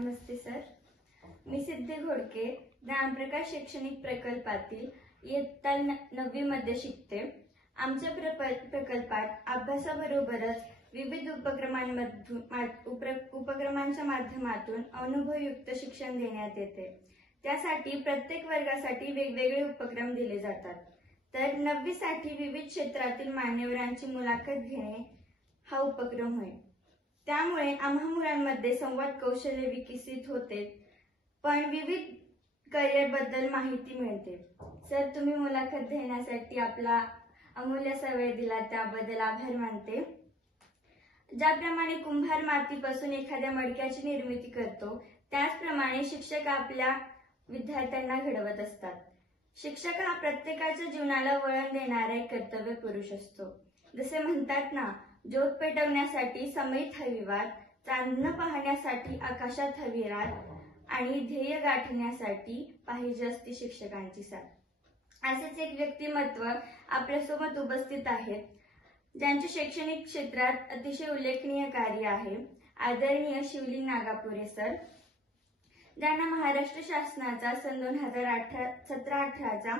नमस्ते sir. मी सिद्धी घोडके, ज्ञानप्रकाश शैक्षणिक प्रकल्पातील इयत्ता 9वी मध्ये शिकते. आमच्या प्रकल्पात अभ्यासाबरोबरच विविध उपक्रमांच्या माध्यमातून अनुभवयुक्त शिक्षण देण्यात येते. त्यासाठी प्रत्येक वर्गासाठी वेगवेगळे उपक्रम दिले जातात. तर 9वी साठी विविध क्षेत्रातील मान्यवरांची मुलाखत घेणे हा उपक्रम होय. त्यामुळे आम्हा मुलांमध्ये संवाद कौशल्य विकसित होते, पण विविध करिअर बद्दल माहिती मिळते. सर, तुम्ही मुलाखत घेण्यासाठी आपला अमूल्य वेळ दिला त्याबद्दल आभार मानते. ज्याप्रमाणे कुंभार मातीपासून एखाद्या मडक्याची निर्मिती करतो, त्याचप्रमाणे शिक्षक आपल्या विद्यार्थ्यांना घडवत असतात. शिक्षक हा प्रत्येकाच्या जीवनाला वळण देणारा एक कर्तव्य पुरुष असतो. जसे म्हणतात ना, ज्योत पेटवण्यासाठी समईत हवी वाट, चांदणं पाहण्यासाठी आकाशात हवी रात आणि ध्येय गाठण्यासाठी पाहिजे असती शिक्षकांची साथ. असेच एक व्यक्तिमत्व आपल्यासोबत उपस्थित आहेत, ज्यांचे शैक्षणिक क्षेत्रात अतिशय उल्लेखनीय कार्य आहे. आदरणीय शिवलिंग नागापुरे सर, ज्यांना महाराष्ट्र शासनाचा सन 2017-18चा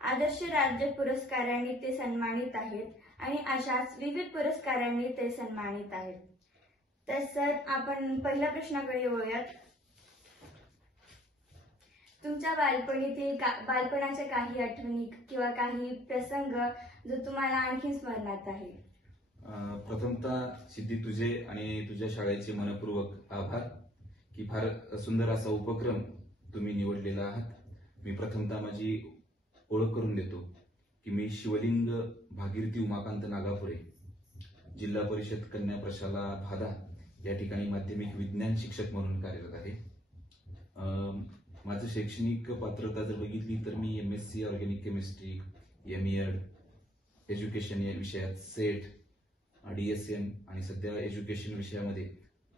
आदर्श राज्य पुरस्कारांनी ते सन्मानित आहेत आणि अशाच विविध पुरस्कारांनी ते सन्मानित आहेत. तर सर, आपण पहिल्या प्रश्नाकडे वळूयात. तुमच्या बालपणाच्या काही आठवणी किंवा काही प्रसंग जो तुम्हाला आणखी स्मरणात आहे. प्रथमतः सिद्धी, तुझे आणि तुझ्या शाळेचे मनपूर्वक आभार की फार सुंदर असा उपक्रम तुम्ही निवडलेला आहात. मी प्रथमतः माझी ओळख करून देतो की मी शिवलिंग भागीरथी उमाकांत नागापुरे, जिल्हा परिषद कन्या प्रशाला भादा या ठिकाणी माध्यमिक विज्ञान शिक्षक म्हणून कार्यरत आहे. माझं शैक्षणिक पात्रता जर बघितली तर मी MSc organic chemistry, MEd education या विषयात, सेट, DSM आणि सध्या एज्युकेशन विषयामध्ये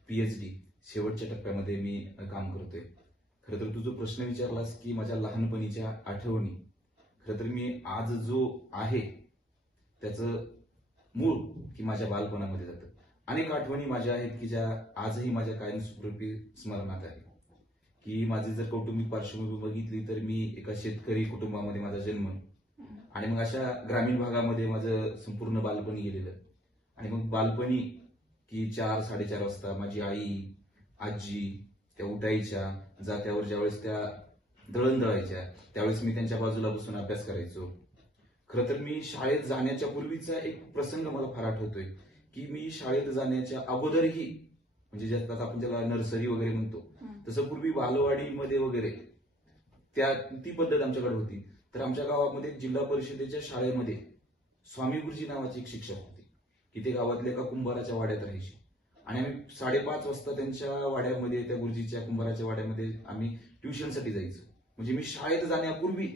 PhD शेवटच्या टप्प्यामध्ये मी काम करतोय. खरं तर तू जो प्रश्न विचारलास की माझ्या लहानपणीच्या आठवणी, खरं तर मी आज जो आहे त्याचं मूळ की माझ्या बालपणामध्ये जातं. अनेक आठवणी माझ्या आहेत की ज्या आजही माझ्या कायमस्वरूपी स्मरणात आहे. की माझी जर कौटुंबिक पार्श्वभूमी बघितली तर मी एका शेतकरी कुटुंबामध्ये माझा जन्म आणि मग अशा ग्रामीण भागामध्ये माझं संपूर्ण बालपणी गेलेलं. आणि मग बालपणी की 4-4:30 वाजता माझी आई, आजी त्या उठायच्या, जात्यावर ज्यावेळेस त्या दळण दळायच्या त्यावेळेस मी त्यांच्या बाजूला बसून अभ्यास करायचो. खरं तर मी शाळेत जाण्याच्या पूर्वीचा एक प्रसंग मला फार आठवतोय की मी शाळेत जाण्याच्या अगोदरही, म्हणजे ज्यात आपण त्याला नर्सरी वगैरे म्हणतो तसं पूर्वी बालवाडीमध्ये वगैरे ती पद्धत आमच्याकडे होती. तर आमच्या गावामध्ये जिल्हा परिषदेच्या शाळेमध्ये स्वामी गुरुजी नावाचे एक शिक्षक होते की ते गावातल्या एका कुंभाराच्या वाड्यात राहायचे आणि आम्ही 5:30 वाजता त्यांच्या वाड्यामध्ये, त्या गुरुजीच्या कुंभाराच्या वाड्यामध्ये आम्ही ट्युशनसाठी जायचो. म्हणजे मी शाळेत जाण्यापूर्वी,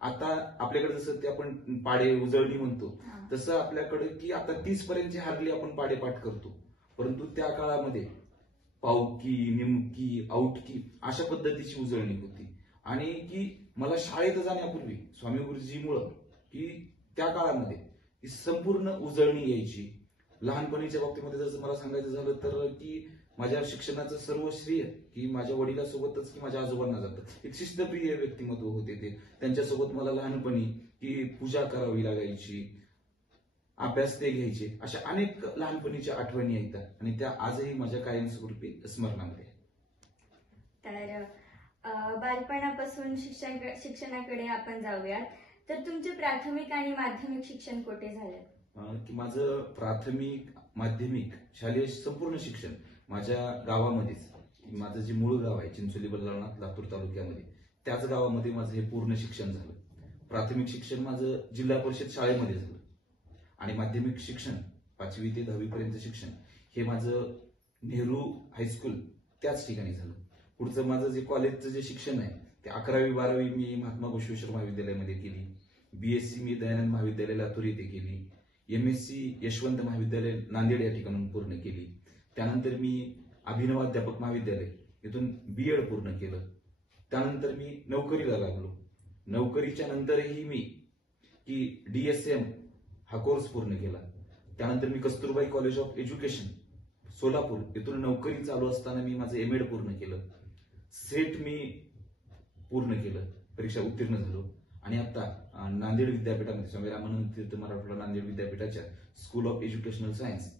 आता आपल्याकडे जसं ते आपण पाडे उजळणी म्हणतो तसं आपल्याकडे की आता 30 पर्यंतची हार्डली आपण पाडे पाठ करतो, परंतु त्या काळामध्ये पावकी, निमकी, आउटकी अशा पद्धतीची उजळणी होती. आणि की मला शाळेत जाण्यापूर्वी स्वामी गुरुजीमुळं की त्या काळामध्ये ही संपूर्ण उजळणी यायची. लहानपणीच्या बाबतीमध्ये जर मला सांगायचं झालं तर की माझ्या शिक्षणाचं सर्व श्रेय की माझ्या वडिलांसोबतच की माझ्या आजोबांना जातं. एक शिस्तप्रिय व्यक्तिमत्व होते ते. त्यांच्यासोबत मला लहानपणी की पूजा करावी लागायची, अभ्यास ते घ्यायचे, अशा अनेक लहानपणीच्या आठवणी येतात आणि त्या आजही माझ्या कायमस्वरूपी स्मरणामध्ये. तर बालपणापासून शिक्षणाकडे आपण जाऊयात. तर तुमचे प्राथमिक आणि माध्यमिक शिक्षण कुठे झाले? की माझं प्राथमिक, माध्यमिक, शालेय संपूर्ण शिक्षण माझ्या गावामध्येच, माझं जे मूळ गाव आहे चिंचोली बल्लाळा लातूर तालुक्यामध्ये, त्याच गावामध्ये माझं हे पूर्ण शिक्षण झालं. प्राथमिक शिक्षण माझं जिल्हा परिषद शाळेमध्ये झालं आणि माध्यमिक शिक्षण 5वी ते 10वी पर्यंत शिक्षण हे माझं नेहरू हायस्कूल त्याच ठिकाणी झालं. पुढचं माझं जे कॉलेजचं जे शिक्षण आहे ते 11वी-12वी मी महात्मा बसवेश्वर महाविद्यालयामध्ये केली. BSc मी दयानंद महाविद्यालय लातूर येथे केली. MSc यशवंत महाविद्यालय नांदेड या ठिकाणून पूर्ण केली. त्यानंतर मी अभिनव अध्यापक महाविद्यालय इथून BEd पूर्ण केलं. त्यानंतर मी नोकरीला लागलो. नोकरीच्या नंतरही मी की DSM हा कोर्स पूर्ण केला. त्यानंतर मी Kasturbhai college of education Solapur येथून नोकरी चालू असताना मी माझं एमएड पूर्ण केलं, सेट मी पूर्ण केलं, परीक्षा उत्तीर्ण झालो आणि आता नांदेड विद्यापीठामध्ये स्वामी रामानंद तीर्थ मराठवाडा नांदेड विद्यापीठाच्या स्कूल ऑफ एज्युकेशनल सायन्स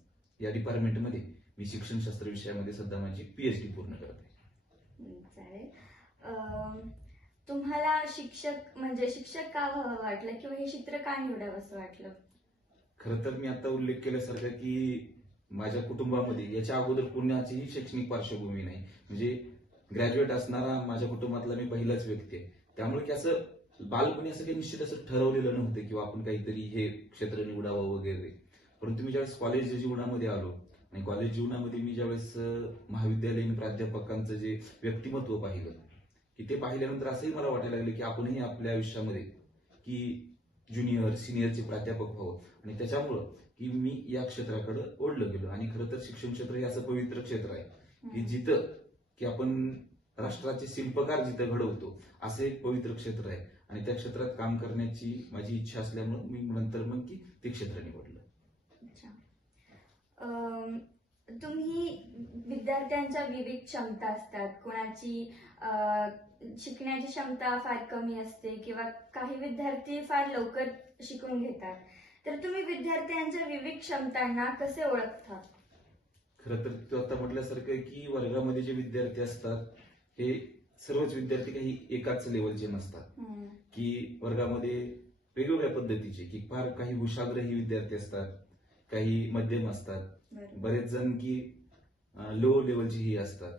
या डिपार्टमेंटमध्ये मी शिक्षणशास्त्र विषयामध्ये सध्या माझी पीएचडी पूर्ण करत आहे. चालेल. तुम्हाला शिक्षक का व्हावं वाटलं किंवा हे क्षेत्र का निवडावं असं वाटलं? खरं तर मी आता उल्लेख केल्यासारखं की माझ्या कुटुंबामध्ये याच्या अगोदर पुण्याचीही शैक्षणिक पार्श्वभूमी नाही, म्हणजे ग्रॅज्युएट असणारा माझ्या कुटुंबातला मी पहिलाच व्यक्ती आहे. त्यामुळे की असं बालपणी असं काही निश्चित असं ठरवलेलं नव्हतं किंवा आपण काहीतरी हे क्षेत्र निवडावं वगैरे. परंतु मी ज्यावेळेस कॉलेज जीवनामध्ये आलो आणि कॉलेज जीवनामध्ये मी ज्यावेळेस महाविद्यालयीन प्राध्यापकांचं जे व्यक्तिमत्व पाहिलं की ते पाहिल्यानंतर असंही मला वाटायला लागलं की आपणही आपल्या आयुष्यामध्ये की ज्युनियर सिनियरचे प्राध्यापक व्हावं आणि त्याच्यामुळं की मी या क्षेत्राकडे ओढलं गेलो. आणि खरं तर शिक्षण क्षेत्र हे असं पवित्र क्षेत्र आहे की जिथं की आपण राष्ट्राचे शिल्पकार जिथं घडवतो असं एक पवित्र क्षेत्र आहे आणि त्या क्षेत्रात काम करण्याची माझी इच्छा असल्यामुळे मी नंतर मग की ते क्षेत्र निवडलं. तुम्ही विद्यार्थ्यांच्या विविध क्षमता असतात, कोणाची शिकण्याची क्षमता फार कमी असते किंवा काही विद्यार्थी फार लवकर शिकून घेतात, तर तुम्ही विद्यार्थ्यांच्या विविध क्षमतांना कसे ओळखता? खरं तर तू आता म्हटल्यासारखं आहे की वर्गामध्ये जे विद्यार्थी असतात हे सर्वच विद्यार्थी काही एकाच लेवलचे नसतात, की वर्गामध्ये वेगवेगळ्या पद्धतीचे की फार काही हुशारही विद्यार्थी असतात, काही मध्यम असतात, बरेच जण की लो लेवलचेही असतात.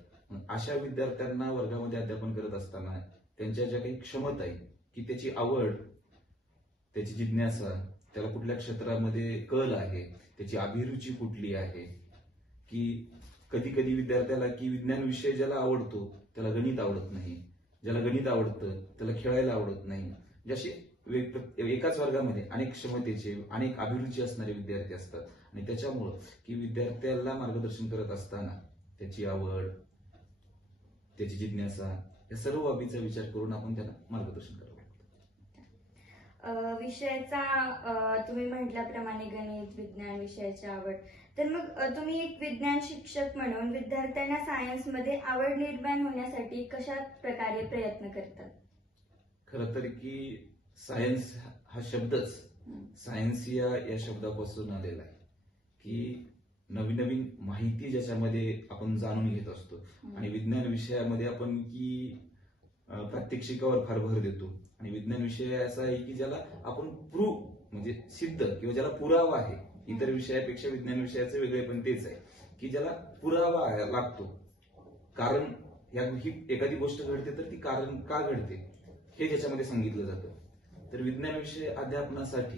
अशा विद्यार्थ्यांना वर्गामध्ये अध्यापन करत असताना त्यांच्या ज्या काही क्षमता आहे की त्याची आवड, त्याची जिज्ञासा, त्याला कुठल्या क्षेत्रामध्ये कल आहे, त्याची अभिरुची कुठली आहे, की कधी कधी विद्यार्थ्याला की विज्ञान विषय ज्याला आवडतो त्याला गणित आवडत नाही, ज्याला गणित आवडतं त्याला खेळायला आवडत नाही. जसे एकाच वर्गामध्ये अनेक क्षमतेचे अनेक अभिरुची असणारे विद्यार्थी असतात आणि त्याच्यामुळं की विद्यार्थ्याला मार्गदर्शन करत असताना त्याची आवड, त्याची जिज्ञासा या सर्व बाबीचा विचार करून आपण त्याला मार्गदर्शन करावं लागतं. विषयाचा तुम्ही म्हटल्याप्रमाणे गणित विज्ञान विषयाची आवड, तर मग तुम्ही एक विज्ञान शिक्षक म्हणून विद्यार्थ्यांना सायन्समध्ये आवड निर्माण होण्यासाठी कशा प्रकारे प्रयत्न करतात? खरं तर की सायन्स हा शब्दच सायन्स या शब्दापासून आलेला आहे की नवीन नवीन माहिती ज्याच्यामध्ये आपण जाणून घेत असतो आणि विज्ञान विषयामध्ये आपण की प्रात्यक्षिकावर फार भर देतो आणि विज्ञान विषय असा आहे की ज्याला आपण म्हणजे सिद्ध किंवा ज्याला पुरावा आहे. इतर विषयापेक्षा विज्ञान विषयाचं वेगळेपण तेच आहे की ज्याला पुरावा लागतो, कारण ही एखादी गोष्ट घडते तर ती कारण का घडते हे ज्याच्यामध्ये सांगितलं जातं. तर विज्ञान विषय अध्यापनासाठी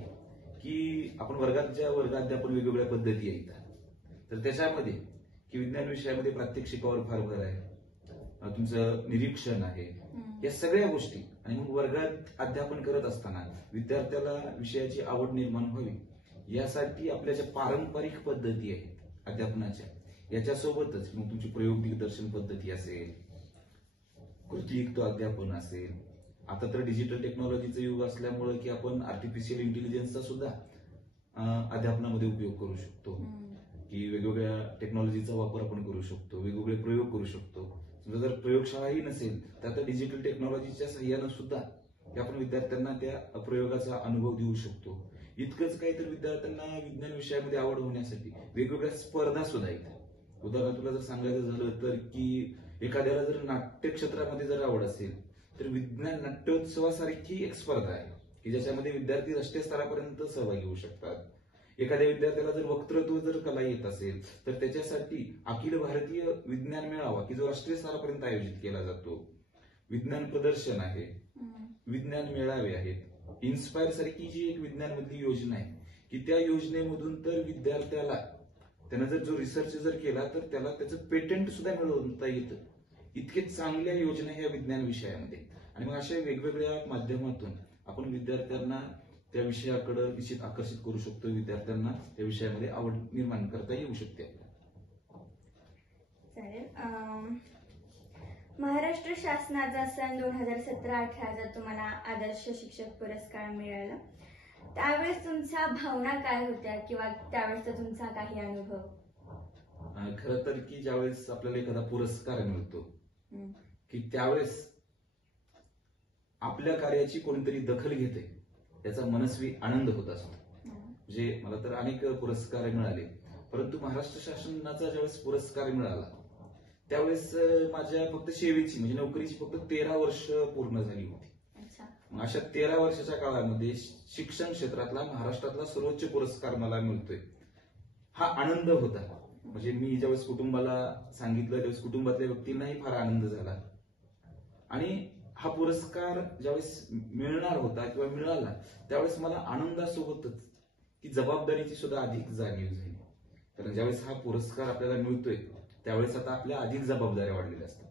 की आपण वर्ग अध्यापन वेगवेगळ्या पद्धती आहेत, तर त्याच्यामध्ये की विज्ञान विषयामध्ये प्रात्यक्षिकावर फार भर आहे, तुमचं निरीक्षण आहे, या सगळ्या गोष्टी. आणि मग वर्गात अध्यापन करत असताना विद्यार्थ्याला विषयाची आवड निर्माण व्हावी यासाठी आपल्या ज्या पारंपरिक पद्धती आहेत अध्यापनाच्या याच्यासोबतच मग तुमची प्रयोग दिग्दर्शन पद्धती असेल, कृतीयुक्त अध्यापन असेल, आता तर डिजिटल टेक्नॉलॉजीचं युग असल्यामुळे की आपण आर्टिफिशियल इंटेलिजन्सचा सुद्धा अध्यापनामध्ये उपयोग करू शकतो, की वेगवेगळ्या टेक्नॉलॉजीचा वापर आपण करू शकतो, वेगवेगळे प्रयोग करू शकतो. जर प्रयोगशाळाही नसेल तर आता डिजिटल टेक्नॉलॉजीच्या सहाय्यानं सुद्धा आपण विद्यार्थ्यांना त्या प्रयोगाचा अनुभव देऊ शकतो. इतकंच काही तर विद्यार्थ्यांना विज्ञान विषयामध्ये आवड होण्यासाठी वेगवेगळ्या स्पर्धा सुद्धा आहेत. उदाहरण तुला जर सांगायचं झालं तर की एखाद्याला जर नाट्य क्षेत्रामध्ये जर आवड असेल तर विज्ञान नाट्योत्सवासारखी एक स्पर्धा आहे की ज्याच्यामध्ये विद्यार्थी राष्ट्रीय स्तरापर्यंत सहभागी होऊ शकतात. एखाद्या विद्यार्थ्याला जर वक्तृत्व जर कला येत असेल तर त्याच्यासाठी अखिल भारतीय विज्ञान मेळावा की जो राष्ट्रीय स्तरापर्यंत आयोजित केला जातो, विज्ञान प्रदर्शन आहे, विज्ञान मेळावे आहेत, इन्स्पायर सारखी जी एक विज्ञानमधली योजना आहे की त्या योजनेमधून तर विद्यार्थ्याला त्यानं जर जो रिसर्च जर केला तर त्याला त्याचं पेटंट सुद्धा मिळवता येतं. इतके चांगल्या योजना ह्या विज्ञान विषयामध्ये. आणि मग अशा वेगवेगळ्या माध्यमातून आपण विद्यार्थ्यांना त्या विषयाकडे निश्चित आकर्षित करू शकतो, विद्यार्थ्यांना त्या विषयामध्ये आवड निर्माण करता येऊ शकते. चालेल. महाराष्ट्र शासनाचा सन 2017-18 तुम्हाला आदर्श शिक्षक पुरस्कार मिळाला, त्यावेळेस तुमच्या भावना काय होत्या किंवा त्यावेळेसचा तुमचा काही अनुभव? खरं तर की ज्यावेळेस आपल्याला एखादा पुरस्कार मिळतो हम्म. की त्यावेळेस आपल्या कार्याची कोणीतरी दखल घेते याचा मनस्वी आनंद होत असतो. म्हणजे मला तर अनेक पुरस्कार मिळाले, परंतु महाराष्ट्र शासनाचा ज्यावेळेस पुरस्कार मिळाला त्यावेळेस माझ्या फक्त सेवेची म्हणजे नोकरीची फक्त 13 वर्ष पूर्ण झाली होती. अच्छा. मग अशा 13 वर्षाच्या काळामध्ये शिक्षण क्षेत्रातला महाराष्ट्रातला सर्वोच्च पुरस्कार मला मिळतोय, हा आनंद होता. म्हणजे मी ज्यावेळेस कुटुंबाला सांगितलं त्यावेळेस कुटुंबातल्या व्यक्तींनाही फार आनंद झाला. आणि हा पुरस्कार ज्यावेळेस मिळणार होता किंवा मिळाला त्यावेळेस मला आनंदासोबतच ती जबाबदारीची सुद्धा अधिक जाणीव झाली. कारण ज्यावेळेस हा पुरस्कार आपल्याला मिळतोय त्यावेळेस आता आपल्या अधिक जबाबदाऱ्या वाढलेल्या असतात.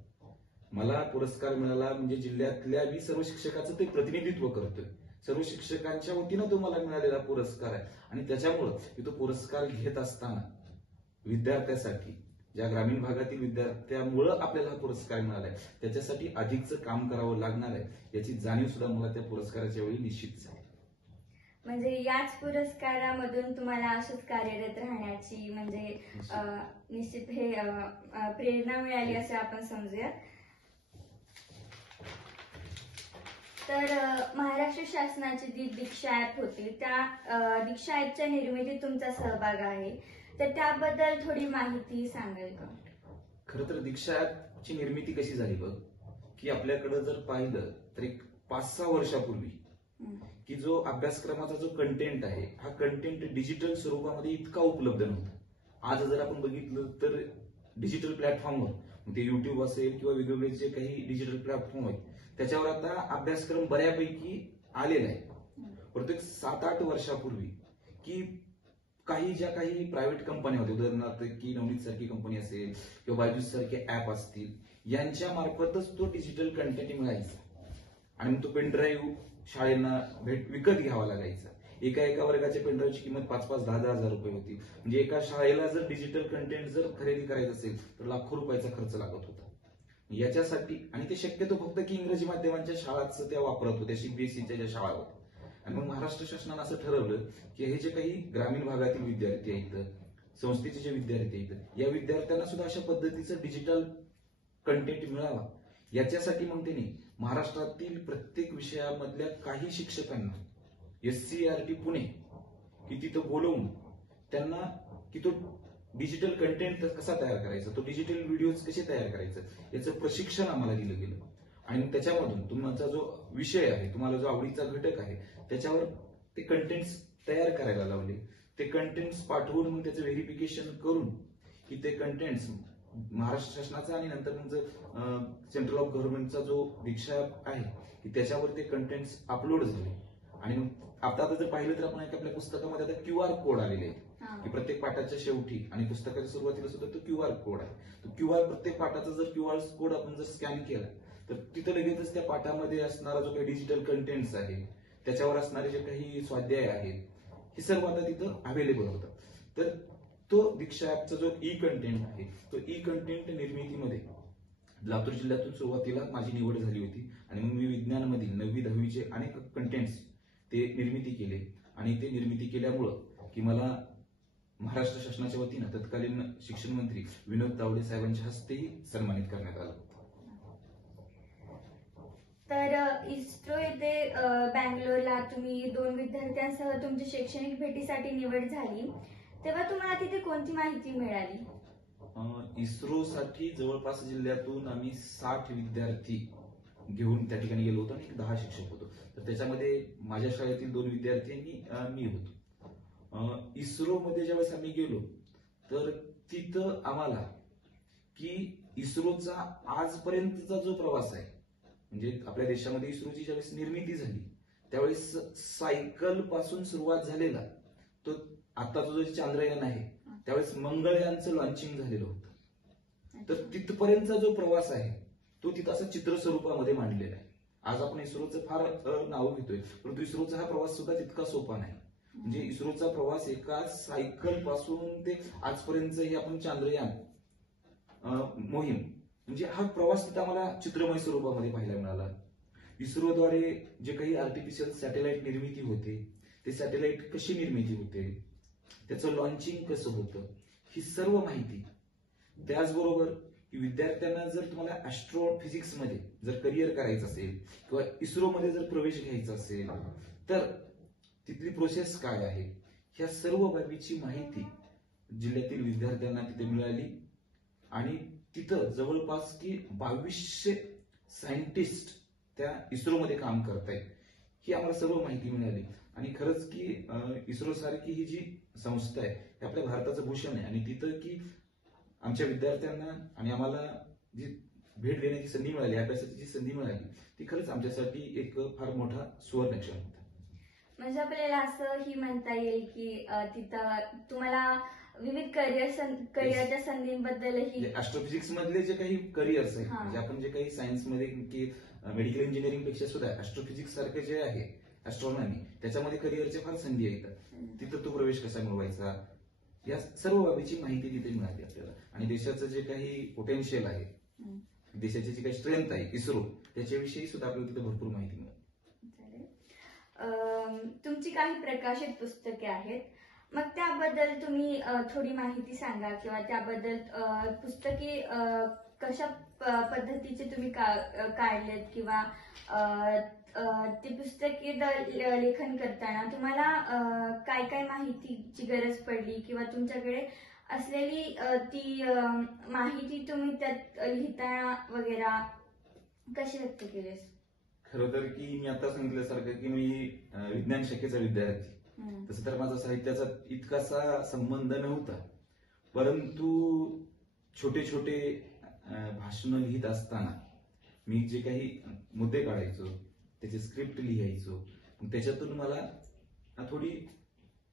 मला पुरस्कार मिळाला म्हणजे जिल्ह्यातल्या मी सर्व शिक्षकाचं ते प्रतिनिधित्व करतोय. सर्व शिक्षकांच्या वतीनं तो मला मिळालेला पुरस्कार आहे आणि त्याच्यामुळं तो पुरस्कार घेत असताना विद्यार्थ्यासाठी, ज्या ग्रामीण भागातील विद्यार्थ्यामुळं आपल्याला हा पुरस्कार मिळालाय त्याच्यासाठी अधिकचं काम करावं लागणार आहे याची जाणीव सुद्धा मला त्या पुरस्काराच्या वेळी निश्चित झाली. म्हणजे याच पुरस्कारामधून तुम्हाला असंच कार्यरत राहण्याची म्हणजे निश्चित हे प्रेरणा मिळाली असे आपण समजूयात. तर महाराष्ट्र शासनाची जी दीक्षा ऍप होती त्या दीक्षा ऍपच्या निर्मितीत तुमचा सहभाग आहे, तर त्याबद्दल थोडी माहिती सांगाल का? खरं तर दीक्षा ऍपची निर्मिती कशी झाली बघ, की आपल्याकडे जर पाहिलं तर एक 5-6 वर्षापूर्वी की जो अभ्यासक्रमाचा जो कंटेंट आहे हा कंटेंट डिजिटल स्वरूपामध्ये इतका उपलब्ध नव्हता. आज जर आपण बघितलं तर डिजिटल प्लॅटफॉर्मवर ते युट्यूब असेल किंवा वेगवेगळे जे काही डिजिटल प्लॅटफॉर्म आहेत त्याच्यावर आता अभ्यासक्रम बऱ्यापैकी आलेला आहे. परंतु एक 7-8 वर्षापूर्वी की ज्या काही प्रायव्हेट कंपन्या होत्या, उदाहरणार्थ की नवनीत सारखी कंपनी असेल किंवा बायजूस सारखे ऍप असतील, यांच्या मार्फतच तो डिजिटल कंटेंट मिळायचा आणि मग तो पेनड्राईव्ह शाळेंना विकत घ्यावा लागायचा. एका वर्गाच्या पेनड्राईव्हची किंमत 5-5, 10-10 हजार रुपये होती. म्हणजे एका शाळेला जर डिजिटल कंटेंट जर खरेदी करायचं असेल तर लाखो रुपयाचा खर्च लागत होता. याच्यासाठी आणि ते शक्यतो फक्त की इंग्रजी माध्यमांच्या शाळाच त्या वापरत होत्या, सीबीएसईच्या ज्या शाळा होत्या. आणि मग महाराष्ट्र शासनानं असं ठरवलं की हे जे काही ग्रामीण भागातील विद्यार्थी आहेत, संस्थेचे जे विद्यार्थी आहेत, या विद्यार्थ्यांना सुद्धा अशा पद्धतीचं डिजिटल कंटेंट मिळावा याच्यासाठी मग त्यांनी महाराष्ट्रातील प्रत्येक विषयामधल्या काही शिक्षकांना SCERT पुणे की तिथं बोलवून त्यांना की तो डिजिटल कंटेंट कसा तयार करायचा, तो डिजिटल व्हिडिओज कसे तयार करायचं याचं प्रशिक्षण आम्हाला दिलं गेलं. आणि त्याच्यामधून तुमचा जो विषय आहे, तुम्हाला जो आवडीचा घटक आहे त्याच्यावर ते कंटेंट्स तयार करायला लावले. ते कंटेंट्स पाठवून मग त्याचं व्हेरिफिकेशन करून की ते कंटेंट्स महाराष्ट्र शासनाचा आणि नंतर तुमचं सेंट्रल ऑफ गव्हर्नमेंटचा जो दीक्षा आहे की त्याच्यावर ते कंटेंट्स अपलोड झाले. आणि आता जर पाहिलं तर आपण आपल्या पुस्तकामध्ये आता QR कोड आलेले आहेत की प्रत्येक पाठाच्या शेवटी आणि पुस्तकाच्या सुरुवातीला सुद्धा तो QR कोड आहे. तो QR प्रत्येक पाठाचा जर QR कोड आपण जर स्कॅन केला तर तिथं लगेचच त्या पाठामध्ये असणारा जो काही डिजिटल कंटेंट्स आहे, त्याच्यावर असणारे जे काही स्वाध्याय आहेत, हे सर्व आता तिथं अवेलेबल होतं. तर तो दीक्षा ऍपचा जो कंटेंट आहे तो कंटेंट निर्मितीमध्ये लातूर जिल्ह्यातून सुरुवातीला माझी निवड झाली होती आणि मग मी विज्ञानामधील 9वी-10वीचे अनेक कंटेंट्स ते निर्मिती केले. आणि ते निर्मिती केल्यामुळं की मला महाराष्ट्र शासनाच्या वतीनं तत्कालीन शिक्षण मंत्री विनोद तावडे साहेबांच्या हस्तेही सन्मानित करण्यात आलं. तर इस्रो येथे बँगलोरला तुम्ही 2 विद्यार्थ्यांसह तुमची शैक्षणिक भेटीसाठी निवड झाली, तेव्हा तुम्हाला तिथे कोणती माहिती मिळाली? इस्रोसाठी जवळपास जिल्ह्यातून आम्ही 60 विद्यार्थी घेऊन त्या ठिकाणी गेलो होतो आणि 10 शिक्षक होतो. तर त्याच्यामध्ये माझ्या शाळेतील 2 विद्यार्थी आणि मी होतो. इस्रोमध्ये ज्यावेळेस आम्ही गेलो तर तिथं आम्हाला की इस्रोचा आजपर्यंतचा जो प्रवास आहे, म्हणजे आपल्या देशामध्ये इस्रोची ज्यावेळेस निर्मिती झाली त्यावेळेस सायकल पासून सुरुवात झालेला तो आताचा जो चांद्रयान आहे त्यावेळेस मंगळयानचं लॉन्चिंग झालेलं होतं. तर तिथपर्यंतचा जो प्रवास आहे तो तिथं असं चित्र स्वरूपामध्ये मांडलेला आहे. आज आपण इस्रोचं फार नाव घेतोय, परंतु इस्रोचा हा प्रवास सुद्धा तितका सोपा नाही. म्हणजे इस्रोचा प्रवास एका सायकल पासून ते आजपर्यंत हे आपण चांद्रयान मोहीम, म्हणजे हा प्रवास तिथं आम्हाला चित्रमय स्वरूपामध्ये पाहायला मिळाला. इस्रोद्वारे जे काही आर्टिफिशियल सॅटेलाइट निर्मिती होते, ते सॅटेलाइट कशी निर्मिती होते, त्याचं लॉन्चिंग कसं होतं, ही सर्व माहिती त्याचबरोबर की विद्यार्थ्यांना जर तुम्हाला ॲस्ट्रोफिजिक्स मध्ये जर करिअर करायचं असेल किंवा इस्रोमध्ये जर प्रवेश घ्यायचा असेल तर तिथली प्रोसेस काय आहे, ह्या सर्व बाबीची माहिती जिल्ह्यातील विद्यार्थ्यांना तिथे मिळाली. आणि तिथं जवळपास की 2200 सायंटिस्ट त्या इस्रोमध्ये काम करतायत, ही आम्हाला सर्व माहिती मिळाली. आणि खरंच की इस्रो सारखी ही जी संस्था आहे ही आपल्या भारताचं भूषण आहे. आणि तिथं की आमच्या विद्यार्थ्यांना आणि आम्हाला जी भेट देण्याची संधी मिळाली, अभ्यासाची जी संधी मिळाली, ती खरंच आमच्यासाठी एक फार मोठा सुवर्णक्षण होता. म्हणजे आपल्याला असंही म्हणता येईल की तिथं तुम्हाला विविध करिअरच्या संधींबद्दलही ॲस्ट्रोफिजिक्स मधले जे काही करिअर्स आहेत, हा. म्हणजे आपण जे काही सायन्समध्ये की मेडिकल इंजिनिअरिंग पेक्षा सुद्धा ॲस्ट्रोफिजिक्स सारखे जे आहे ॲस्ट्रॉनॉमी, त्याच्यामध्ये करिअरच्या फार संधी येतात. तिथं तो प्रवेश कसा मिळवायचा, या सर्व बाबीची माहिती तिथे मिळाली आपल्याला. आणि देशाचं जे काही पोटेन्शियल आहे, देशाची जी काही स्ट्रेंथ आहे इस्रो, त्याच्याविषयी सुद्धा आपल्याला तिथे भरपूर माहिती मिळाली. तुमची काही प्रकाशित पुस्तके आहेत, मग त्याबद्दल तुम्ही थोडी माहिती सांगा किंवा त्याबद्दल पुस्तके कशा पद्धतीचे तुम्ही काढलेत किंवा ती पुस्तके लेखन करताना तुम्हाला काय काय माहितीची गरज पडली किंवा तुमच्याकडे असलेली ती माहिती तुम्ही त्यात लिहिताना वगैरे कशी व्यक्त केलीस? खरं तर की मी आता सांगितल्यासारखं की मी विज्ञान शाखेचा विद्यार्थी, तसं तर माझा साहित्याचा इतकासा संबंध नव्हता. परंतु छोटे छोटे भाषण लिहित असताना मी जे काही मुद्दे काढायचो, त्याची स्क्रिप्ट लिहायचो, त्याच्यातून मला थोडी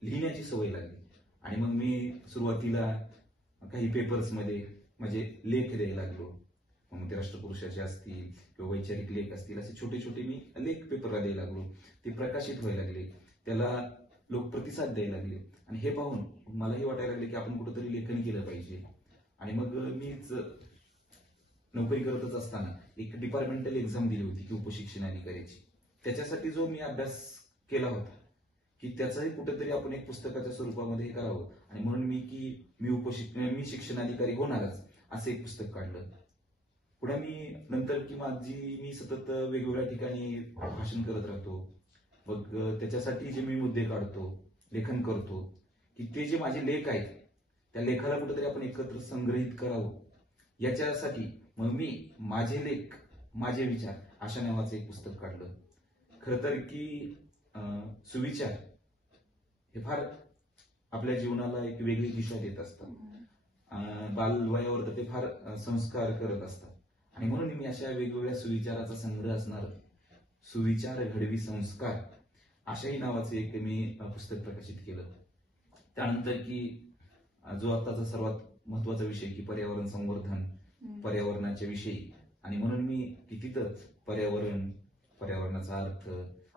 लिहिण्याची सवय लागली. आणि मग मी सुरुवातीला काही पेपर्समध्ये माझे लेख द्यायला लागलो. मग ते राष्ट्रपुरुषाचे असतील किंवा वैचारिक लेख असतील, असे छोटे छोटे मी लेख पेपरला द्यायला लागलो. ते प्रकाशित व्हायला लागले, त्याला लोक प्रतिसाद द्यायला लागले. आणि हे पाहून मलाही वाटायला लागले की आपण कुठंतरी लेखन केलं पाहिजे. आणि मग मीच नोकरी करतच असताना एक डिपार्टमेंटल एक्झाम दिली होती की उपशिक्षण अधिकाऱ्याची. त्याच्यासाठी जो मी अभ्यास केला होता की त्याचंही कुठेतरी आपण एक पुस्तकाच्या स्वरूपामध्ये करावं. आणि म्हणून मी शिक्षणाधिकारी होणारच असं एक पुस्तक काढलं. पुढे मी नंतर की मी सतत वेगवेगळ्या ठिकाणी भाषण करत राहतो. मग त्याच्यासाठी जे मी मुद्दे काढतो, लेखन करतो, की ते जे माझे लेख आहेत त्या लेखाला कुठेतरी आपण एकत्र संग्रहित करावं, याच्यासाठी मग मी माझे लेख माझे विचार अशा नावाचं एक पुस्तक काढलं. खरं तर की सुविचार हे फार आपल्या जीवनाला एक वेगळी दिशा देत असतात. बालवयावर तर ते फार संस्कार करत असतात. आणि म्हणून मी अशा वेगवेगळ्या सुविचाराचा संग्रह असणार सुविचार घडवी संस्कार अशाही नावाचं एक मी पुस्तक प्रकाशित केलं. त्यानंतर की जो आताचा सर्वात महत्वाचा विषय की पर्यावरण संवर्धन, पर्यावरणाच्या विषयी. आणि म्हणून मी की तिथंच पर्यावरणाचा अर्थ,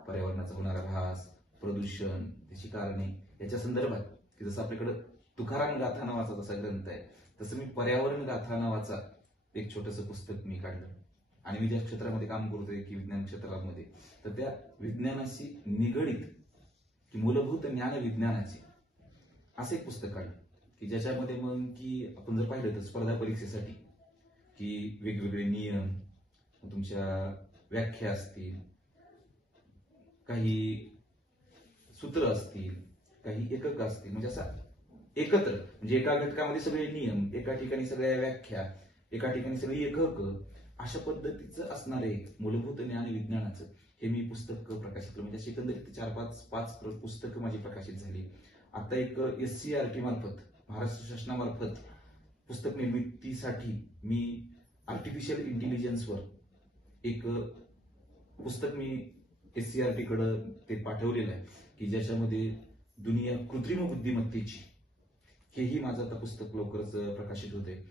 पर्यावरणाचा होणारा ऱ्हास, प्रदूषण, त्याची कारणे याच्या संदर्भात की जसं आपल्याकडं तुकाराम गाथा नावाचा जसा ग्रंथ आहे, तसं मी पर्यावरण गाथा नावाचा एक छोटंसं पुस्तक मी काढलं. आणि मी ज्या क्षेत्रामध्ये काम करतोय की विज्ञान क्षेत्रामध्ये, तर त्या विज्ञानाशी निगडीत की मूलभूत ज्ञान विज्ञानाचे असं एक पुस्तक काढलं की ज्याच्यामध्ये मग की आपण जर पाहिलं तर स्पर्धा परीक्षेसाठी की वेगवेगळे नियम, तुमच्या व्याख्या असतील, काही सूत्र असतील, काही एकक असतील, म्हणजे असा एकत्र म्हणजे एका घटकामध्ये सगळे नियम, एका ठिकाणी सगळ्या व्याख्या, एका ठिकाणी सगळी एकक, अशा पद्धतीचं असणारे मूलभूत ज्ञान विज्ञानाचं हे मी पुस्तक प्रकाशित केलं. म्हणजे एकंदरीत 4-5 पुस्तकं माझी प्रकाशित झाली. आता एक SCERT मार्फत, महाराष्ट्र शासनामार्फत पुस्तक निर्मितीसाठी मी आर्टिफिशियल इंटेलिजन्सवर एक पुस्तक मी SCERT कडं ते पाठवलेलं आहे की ज्याच्यामध्ये दुनिया कृत्रिम बुद्धिमत्तेची, हेही माझं आता पुस्तक लवकरच प्रकाशित होते.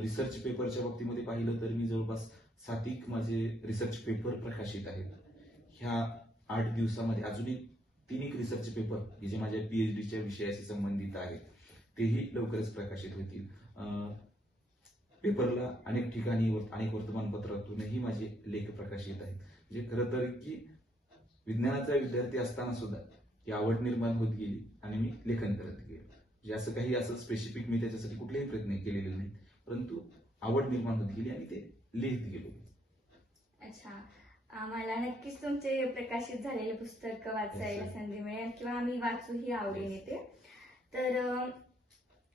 रिसर्च पेपरच्या बाबतीमध्ये पाहिलं तर मी जवळपास 7 माझे रिसर्च पेपर प्रकाशित आहेत. ह्या 8 दिवसामध्ये अजूनही 3 रिसर्च पेपर की जे माझ्या PhDच्या विषयाशी संबंधित आहेत तेही लवकरच प्रकाशित होतील. पेपरला अनेक ठिकाणी अनेक वर्तमानपत्रातूनही माझे लेख प्रकाशित आहेत. म्हणजे खरं तर की विज्ञानाचा विद्यार्थी असताना सुद्धा ही आवड निर्माण होत गेली आणि मी लेखन करत गेलो. म्हणजे असं काही असं स्पेसिफिक मी त्याच्यासाठी कुठलेही प्रयत्न केलेले नाही. परंतु आवड निर्माण होत गेली आणि ते लिहित गेलो. अच्छा, आम्हाला नक्कीच तुमचे प्रकाशित झालेले पुस्तक वाचायला संधी मिळेल किंवा आम्ही वाचूही आवडीने ते. तर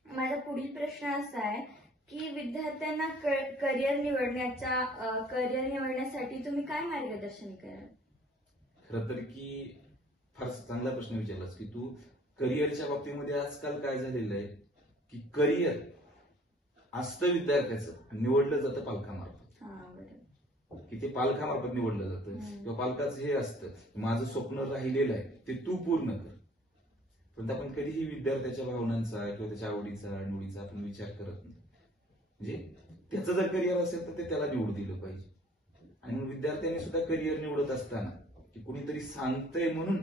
माझा पुढील प्रश्न असा आहे की विद्यार्थ्यांना करिअर निवडण्यासाठी तुम्ही काय मार्गदर्शन कराल? खरं तर की फार चांगला प्रश्न विचारलास की तू. करिअरच्या बाबतीमध्ये आजकाल काय झालेलं आहे की करिअर असतं विद्यार्थ्याचं, निवडलं जातं पालकामार्फत. की ते पालकामार्फत निवडलं जातं किंवा पालकाचं हे असतं माझं स्वप्न राहिलेलं आहे ते तू पूर्ण कर. परंतु आपण कधीही विद्यार्थ्याच्या भावनांचा किंवा त्याच्या आवडीचा निवडीचा आपण विचार करत नाही. म्हणजे त्याचं जर करिअर असेल तर ते त्याला निवड दिलं पाहिजे. आणि मग विद्यार्थ्यांनी सुद्धा करिअर निवडत असताना की कुणीतरी सांगतंय म्हणून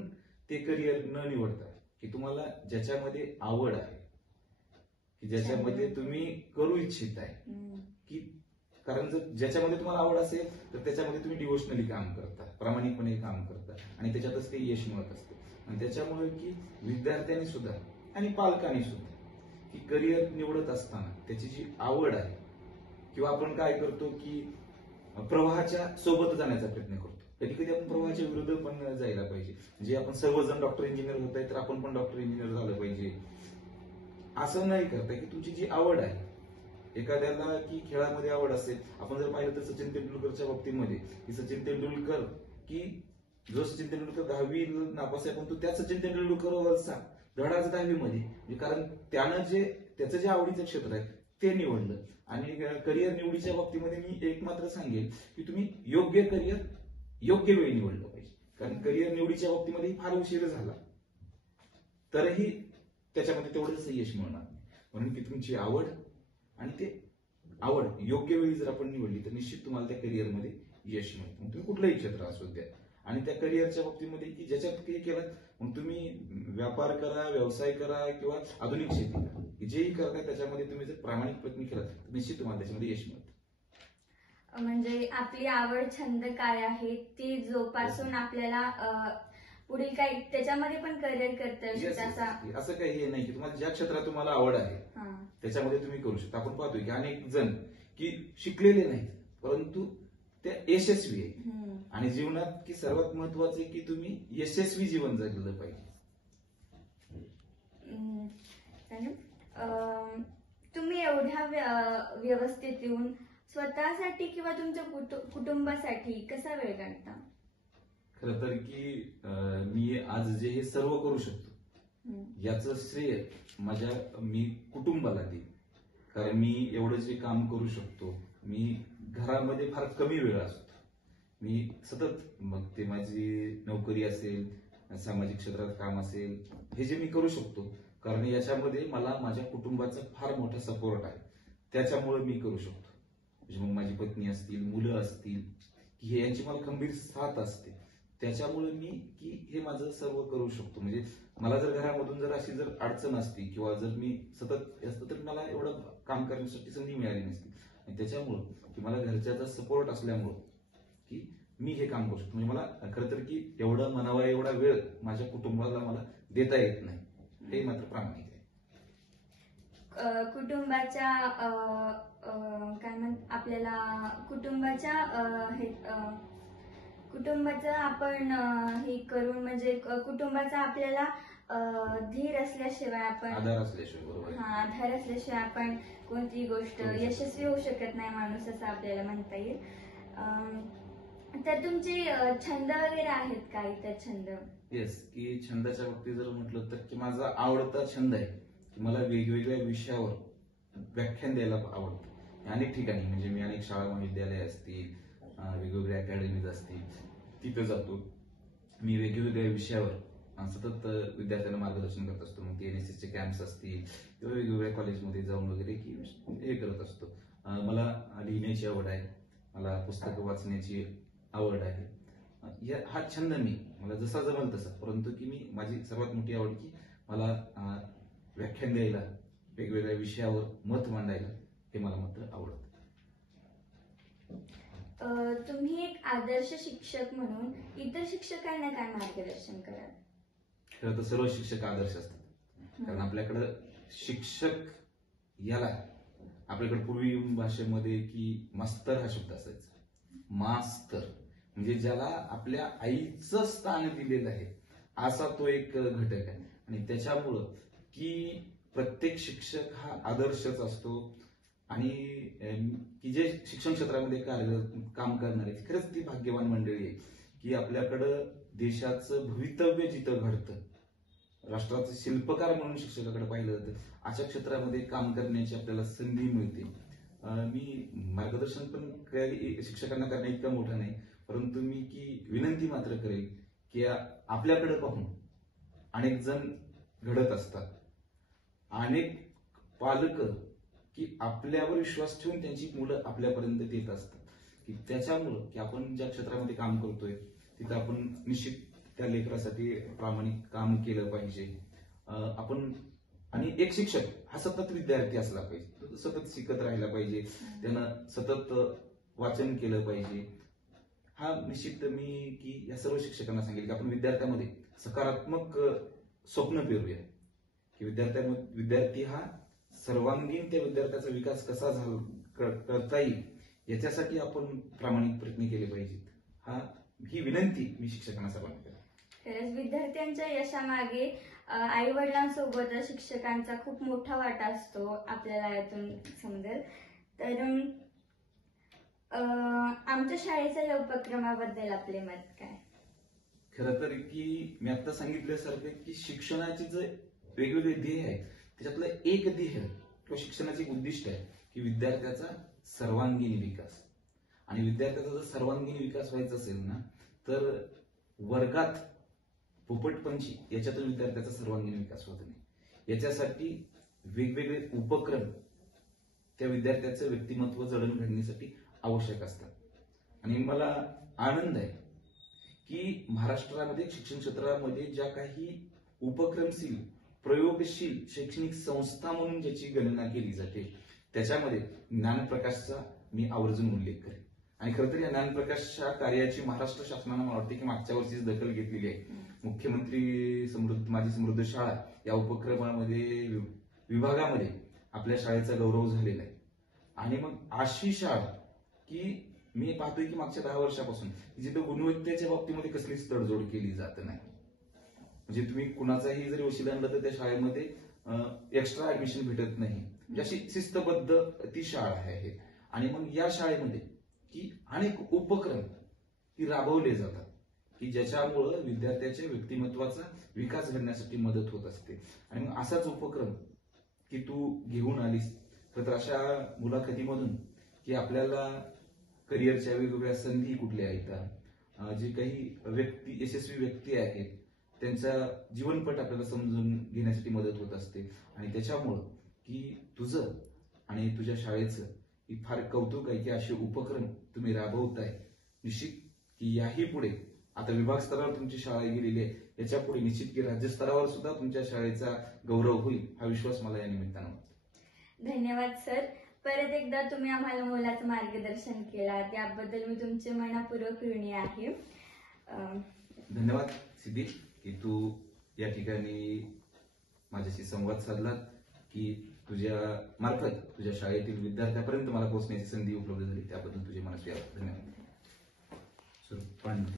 ते करिअर न निवडता की तुम्हाला ज्याच्यामध्ये आवड आहे, की ज्याच्यामध्ये तुम्ही करू इच्छित आहे, की कारण जर ज्याच्यामध्ये तुम्हाला आवड असेल तर त्याच्यामध्ये तुम्ही डिव्होशनली काम करता, प्रामाणिकपणे काम करता आणि त्याच्यातच ते यश मिळत असतं. आणि त्याच्यामुळे की विद्यार्थ्यांनी सुद्धा आणि पालकांनी सुद्धा की करिअर निवडत असताना त्याची जी आवड आहे किंवा आपण काय करतो की प्रवाहाच्या सोबत जाण्याचा प्रयत्न करतो. कधी कधी आपण प्रवाहाच्या विरुद्ध पण जायला पाहिजे. म्हणजे आपण सर्वजण डॉक्टर इंजिनियर होत आहे तर आपण पण डॉक्टर इंजिनियर झालं पाहिजे असं नाही करता. की तुमची जी आवड आहे, एखाद्याला की खेळामध्ये आवड असेल, आपण जर पाहिलं तर सचिन तेंडुलकरच्या बाबतीमध्ये की सचिन तेंडुलकर की जो सचिन तेंडुलकर 10वी नापास आहे पण तू त्या सचिन तेंडुलकरवरचा धडाच 10वी मध्ये, कारण त्यानं त्याचं जे आवडीचं क्षेत्र आहे ते निवडलं. आणि करिअर निवडीच्या बाबतीमध्ये मी एक मात्र सांगेन की तुम्ही योग्य करिअर योग्य वेळी निवडलं पाहिजे. कारण करिअर निवडीच्या बाबतीमध्ये फार उशीर झाला तरही त्याच्यामध्ये तेवढंच यश मिळणार नाही. म्हणून की तुमची आवड आणि ते आवड योग्य वेळी जर आपण निवडली तर निश्चित तुम्हाला त्या करिअरमध्ये यश मिळतं. मग तुम्ही कुठलंही क्षेत्र असू द्या. आणि त्या करिअरच्या बाबतीमध्ये की ज्याच्यात काही केलं मग तुम्ही व्यापार करा, व्यवसाय करा किंवा आधुनिक शेती करा, जेही करताय त्याच्यामध्ये तुम्ही जर प्रामाणिक प्रयत्न केला तर निश्चित तुम्हाला त्याच्यामध्ये यश मिळतं. म्हणजे आपली आवड छंद काय आहे ती जोपासून आपल्याला पुढील काही त्याच्यामध्ये पण करिअर करता येईल. असं काही हे नाही की तुम्हाला ज्या क्षेत्रात तुम्हाला आवड आहे त्याच्यामध्ये तुम्ही करू शकता. आपण पाहतोय की अनेक जण की शिकलेले नाहीत परंतु ते यशस्वी आहे. आणि जीवनात की सर्वात महत्वाचे की तुम्ही यशस्वी जीवन जगलं पाहिजे. तुम्ही एवढ्या व्यवस्थेत येऊन स्वतःसाठी किंवा तुमच्या कुटुंबासाठी कसा वेळ काढता? खरं तर की मी आज जे हे सर्व करू शकतो याचं श्रेय मी कुटुंबाला देईन. कारण मी एवढं जे काम करू शकतो, मी घरामध्ये फार कमी वेळ असतो. मी सतत मग ते माझी नोकरी असेल, सामाजिक क्षेत्रात काम असेल, हे जे मी करू शकतो कारण याच्यामध्ये मला माझ्या कुटुंबाचा फार मोठा सपोर्ट आहे. त्याच्यामुळे मी करू शकतो. म्हणजे मग माझी पत्नी असतील, मुलं असतील की हे यांची मला खंबीर साथ असते. त्याच्यामुळे मी की हे माझं सर्व करू शकतो. म्हणजे मला जर घरामधून जर अशी जर अडचण असती किंवा जर मी सतत असतं तर मला एवढं काम करण्यासाठी संधी मिळाली नसती. आणि त्याच्यामुळं की मला घरच्याचा सपोर्ट असल्यामुळं की मी हे काम करू शकतो. म्हणजे मला खरं तर की एवढा म्हणावा एवढा वेळ माझ्या कुटुंबाला मला देता येत नाही, हे मात्र प्रामाणिक आहे. कुटुंबाच्या काय म्हणतात आपल्याला कुटुंबाचं आपण हे करून म्हणजे कुटुंबाचा आपल्याला धीर असल्याशिवाय आपण आधार असल्याशिवाय आपण कोणतीही गोष्ट यशस्वी होऊ शकत नाही माणूस, असं आपल्याला म्हणता येईल. तर तुमचे छंद वगैरे आहेत का? इतर छंद? येस, की छंदाच्या बाबतीत जर म्हटलं तर की माझा आवडता छंद आहे की मला वेगवेगळ्या विषयावर व्याख्यान द्यायला आवडतं. अनेक ठिकाणी म्हणजे मी अनेक शाळा महाविद्यालय असतील, वेगवेगळ्या अकॅडमीज असतील, तिथे जातो. मी वेगवेगळ्या विषयावर सतत विद्यार्थ्यांना मार्गदर्शन करत असतो. मग ते NSSचे कॅम्प्स असतील किंवा वेगवेगळ्या कॉलेजमध्ये जाऊन वगैरे की हे करत असतो. मला लिहिण्याची आवड आहे, मला पुस्तकं वाचण्याची आवड आहे. हा छंद मला जसा जमेल तसा, परंतु की माझी सर्वात मोठी आवड की मला व्याख्यान द्यायला, वेगवेगळ्या विषयावर मत मांडायला हे मला मात्र आवडतं. तुम्ही एक आदर्श शिक्षक म्हणून इतर शिक्षकांना काय मार्गदर्शन कराल? खरं तर सर्व शिक्षक आदर्श असतात. कारण आपल्याकडं शिक्षक याला आपल्याकडे पूर्वी भाषेमध्ये की मास्तर हा शब्द असायचा. मास्तर म्हणजे ज्याला आपल्या आईचं स्थान दिलेलं आहे असा तो एक घटक आहे. आणि त्याच्यामुळं की प्रत्येक शिक्षक हा आदर्शच असतो. आणि की जे शिक्षण क्षेत्रामध्ये काम करणारे खरंच ती भाग्यवान मंडळी आहे की आपल्याकडं देशाचं भवितव्य जिथं घडतं, राष्ट्राचे शिल्पकार म्हणून शिक्षकाकडे पाहिलं जातं, अशा क्षेत्रामध्ये काम करण्याची आपल्याला संधी मिळते. मी मार्गदर्शन पण शिक्षकांना करणं इतकं मोठं नाही, परंतु मी की विनंती मात्र करेल की आपल्याकडे पाहून अनेक जण घडत असतात. अनेक पालक की आपल्यावर विश्वास ठेवून त्यांची मुलं आपल्यापर्यंत देत असतात. की त्याच्यामुळं की आपण ज्या क्षेत्रामध्ये काम करतोय तिथं आपण निश्चित त्या लेकरासाठी प्रामाणिक काम केलं पाहिजे. आपण आणि एक शिक्षक हा सतत विद्यार्थी असला पाहिजे, तो सतत शिकत राहिला पाहिजे, त्यानं सतत वाचन केलं पाहिजे. हा निश्चित मी की या सर्व शिक्षकांना सांगेल की आपण विद्यार्थ्यामध्ये सकारात्मक स्वप्न पेरूया की विद्यार्थी हा सर्वांगीण त्या विद्यार्थ्याचा विकास कसा करता येईल याच्यासाठी आपण प्रामाणिक प्रयत्न केले पाहिजेत. ही विनंती मी शिक्षकांना सर्वांना करेन. खरंच विद्यार्थ्यांच्या यशामागे आई वडिलांसोबत शिक्षकांचा खूप मोठा वाटा असतो, आपल्याला यातून समजेल. तर आमच्या शाळेच्या या उपक्रमाबद्दल आपले मत काय? खरं तर की मी आता सांगितल्यासारखं की शिक्षणाचे जे वेगवेगळे ध्येय आहेत त्याच्यातलं एक ध्येय किंवा शिक्षणाचे एक उद्दिष्ट आहे की विद्यार्थ्याचा सर्वांगीण विकास. आणि विद्यार्थ्याचा जर सर्वांगीण विकास व्हायचा असेल ना तर वर्गात पोपटपंची याच्यातून विद्यार्थ्याचा सर्वांगीण विकास होत नाही. याच्यासाठी वेगवेगळे उपक्रम त्या विद्यार्थ्याचं व्यक्तिमत्व जडण घडण्यासाठी आवश्यक असतात. आणि मला आनंद आहे की महाराष्ट्रामध्ये शिक्षण क्षेत्रामध्ये ज्या काही उपक्रमशील प्रयोगशील शैक्षणिक संस्था म्हणून ज्याची गणना केली जाते त्याच्यामध्ये ज्ञानप्रकाशचा मी आवर्जून उल्लेख करेन. आणि खरं तर या ज्ञानप्रकाशच्या कार्याची महाराष्ट्र शासनानं मला वाटते की मागच्या वर्षीच दखल घेतलेली आहे. मुख्यमंत्री माझी समृद्ध शाळा या उपक्रमामध्ये विभागामध्ये आपल्या शाळेचा गौरव झालेला आहे. आणि मग अशी शाळा की मी पाहतोय की मागच्या 10 वर्षापासून जिथं गुणवत्तेच्या बाबतीमध्ये कसलीच तडजोड केली जात नाही. म्हणजे तुम्ही कुणाचाही जरी वशीला आणलं तर त्या शाळेमध्ये एक्स्ट्रा ऍडमिशन भेटत नाही. अशी शिस्तबद्ध ती शाळा आहे. आणि मग या शाळेमध्ये की अनेक उपक्रम की राबवले जातात की ज्याच्यामुळं विद्यार्थ्याच्या व्यक्तिमत्वाचा विकास घडण्यासाठी मदत होत असते. आणि मग असाच उपक्रम की तू घेऊन आलीस तर अशा मुलाखतीमधून की आपल्याला करिअरच्या वेगवेगळ्या संधी कुठल्या आहेत, जे काही यशस्वी व्यक्ती आहेत त्यांचा जीवनपट आपल्याला समजून घेण्यासाठी मदत होत असते. आणि त्याच्यामुळं की तुझं आणि तुझ्या शाळेचं ही फार कौतुक आहे की असे उपक्रम तुम्ही राबवताय. निश्चित की याही पुढे आता विभाग स्तरावर तुमची शाळा गेलेली आहे, याच्या पुढे निश्चित की राज्यस्तरावर सुद्धा तुमच्या शाळेचा गौरव होईल हा विश्वास मला या निमित्तानं वाटतो. धन्यवाद सर. परत एकदा तुम्ही आम्हाला मोलाचं मार्गदर्शन केला त्याबद्दल मी तुमचे मनपूर्वक ऋणी आहे. धन्यवाद सिद्धी की तू या ठिकाणी माझ्याशी संवाद साधलात की तुझ्या मार्फत तुझ्या शाळेतील विद्यार्थ्यापर्यंत मला पोहोचण्याची संधी उपलब्ध झाली त्याबद्दल तुझे मनस्वी आभार. धन्यवाद.